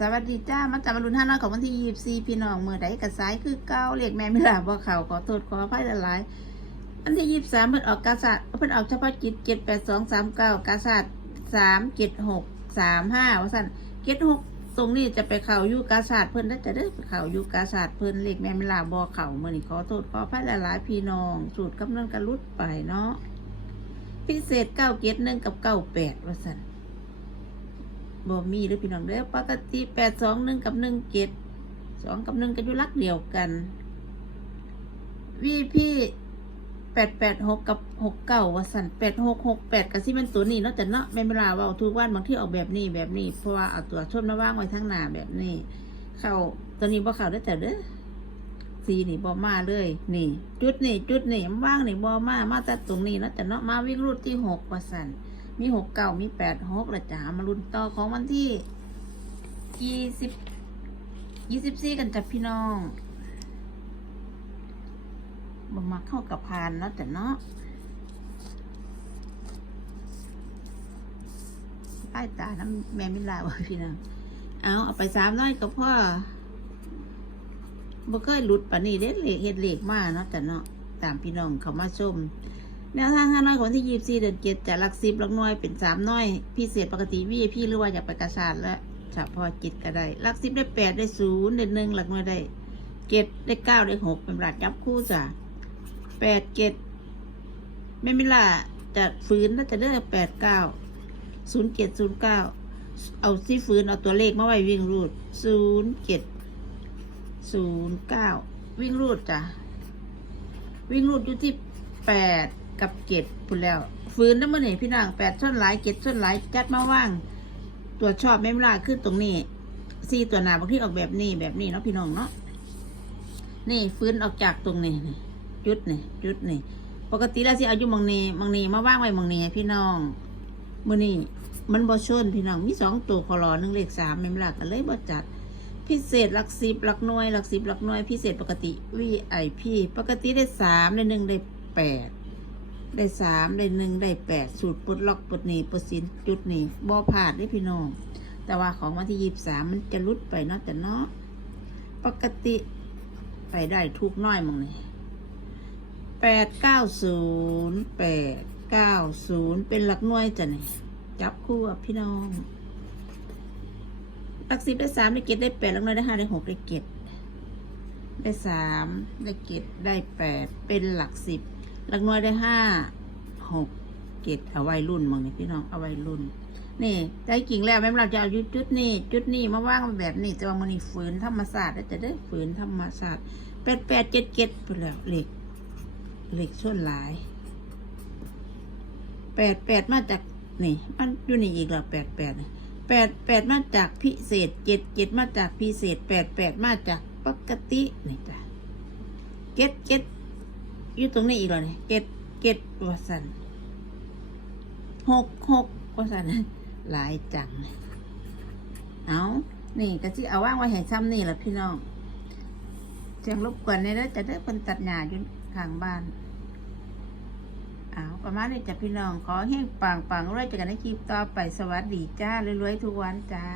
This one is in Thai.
สวัสดีจ้ามาจากบรรลุนห้าน้อยของวันที่ยี่สี่พี่น้องเมื่อใดกระสายคือเก้าเรียกแม่ไม่ลาบว่าเขาขอโทษขออภัยหลายอันที่ยี่สามเพิ่นออกกาศาสตร์เพิ่นออกเฉพาะจิตเจ็ดแปดสองสามเก้ากาศาสตร์สามเจ็ดหกสามห้าว่าสั่นเจ็ดหกตรงนี้จะไปเข่ายูกาศาสตร์เพิ่นได้จะได้ไปเข่ายูกาศาสตร์เพิ่นเรียกแม่ไม่ลาบ่เขาเมื่อนี้ขอโทษขออภัยหลายพี่น้อง สูตรกำลังกระลุดไปเนาะพิเศษเก้าเจ็ดหนึ่งกับเก้าแปดว่าสัน บ่มีหรือพี่น้องเด้อปกติแปดสองหนึ่งกับหนึ่งเจ็ดสองกับหนึ่งก็อยู่ลักเดียวกันวีพี่แปดแปดหกกับหกเก้าวสันแปดหกหกแปดกับที่มันตัวนี้เนาะแต่เนาะแม่นเวลาเว่าทุกวันบางที่ออกแบบนี้แบบนี้ เพราะว่าเอาตัวชนมาว่างไว้ทั้งหน้าแบบนี้ เข้าตัวนี้บ่เข้าได้แต่เด้อสีนี่บ่มาเลย นี่ จุดนี่จุดนี่ว่างนี่บ่มามาแต่ตรงนี้เนาะแต่เนาะมาวิ่งรูดที่หกว่าสัน มีหกเก้ามีแปดหกละจ้ามาลุ้นต่อของวันที่ยี่สิบยี่สิบสี่กันจ้ะพี่น้องบ่มาเข้ากับพานเนาะแต่เนาะป้ายตาน้ำแม่มิลาวะพี่น้องเอาเอาไปสามน้อยกับพ่อบ่เคยหลุดปานนี้เด็ดเหล็กเฮ็ดเหล็กมาเนาะแต่เนาะตามพี่น้องเขามาชม แนวทางห้าน้อยของที่ยี่สี่เดือนเจ็ดจะหลักสิบหลักน่วยเป็นสามน้อยพิเศษปกติวีพี่หรือว่าอยากไปกระชาดและเฉพาะจิตก็ได้หลักสิบได้แปดได้ศูนย์ได้หนึ่งหลักน่วยได้เจ็ดได้เก้าได้หกเป็นรหัสยับคู่จ้ะแปดเจ็ดไม่ไมิล่ะจะฝืนแล้วจะได้แปดเก้าศูนย์เจ็ดศูนย์เก้าเอาซี่ฝืนเอาตัวเลขมาไว้วิ่งรูดศูนย์เจ็ดศูนย์เก้าวิ่งรูดจ้ะวิ่งรูดอยู่ที่แปด กับเจ็ดพูดแล้ว ฟื้นน้ำมันนี่พี่นางแปดส้นหลายเจ็ดส้นหลายจัดมาว่าง ตัวชอบแม่มลาขึ้นตรงนี้สี่ตัวหนาบางที่ออกแบบนี้แบบนี้เนาะพี่น้องเนาะนี่ฟื้นออกจากตรงนี้นี่จุดนี่จุดนี่ปกติแล้วสิอายู่มังนีมังนีมาว่างไว้มังนีพี่น้องมื่อนี้มันบ่ชนพี่น้องมีสองตัวคอรอหนึ่งเลขสามแม่มลากันเลยบ่จัด พิเศษหลักสิบหลักหน่วยหลักสิบหลักหน่วยพิเศษปกติ VIP ปกติได้สามได้หนึ่งได้แปด ได้สามได้หนึ่งได้แปดสูตรปลดล็อกปลดหนีปลดสินจุดหนีบ่ผ่านได้พี่น้อง แต่ว่าของวันที่ยี่สามมันจะลุดไปเนาะแต่เนาะปกติไปได้ทุกน้อยมองนี่แปดเก้าศูนย์แปดเก้าศูนย์เป็นหลักหน่วยจ้ะนี่จับคู่กับพี่น้องหลักสิบได้สามได้เจ็ดได้แปดหลักหน่วยได้ห้าได้หกได้เจ็ดได้สามได้เจ็ดได้แปดเป็นหลักสิบ ลักน่วยได้ห้าหกเจ็ดเอาไว้รุ่นมองนี่พี่น้องเอาไว้รุ่น นี่ใจกิ่งแล้วแม่เราจะเอายุดจุดนี้ จุดนี้มาว่างแบบนี้จะว่ามันนี่ฝืนธรรมศาสตร์แล้วจะได้ฝืนธรรมศาสตร์แปดแปดเจ็ดเจ็ดไปแล้วเหล็กเหล็กส่วนหลายแปดแปดมาจากนี่มันอยู่นี่อีกแล้วแปดแปดแปดแปดมาจากพิเศษเจ็ดเจ็ดมาจากพิเศษแปดแปดมาจากปกตินี่จ้ะเจ็ดเจ็ด อยู่ตรงนี้อีกแล้วเนี่ยเกตเกตวสันหกหกวสันหลายจังเลยเอานี่ก็สิเอาว่างไว้ให้ซ้ำนี่แหละพี่น้องเสียงรบกวนเนี่ยแล้วจะได้คนตัดหญ้าอยู่ข้างบ้านเอาประมาณนี้จ้ะพี่น้องขอให้ปังปังรวยๆเจอกันในคลิปต่อไปสวัสดีจ้ารวยๆทุกวันจ้า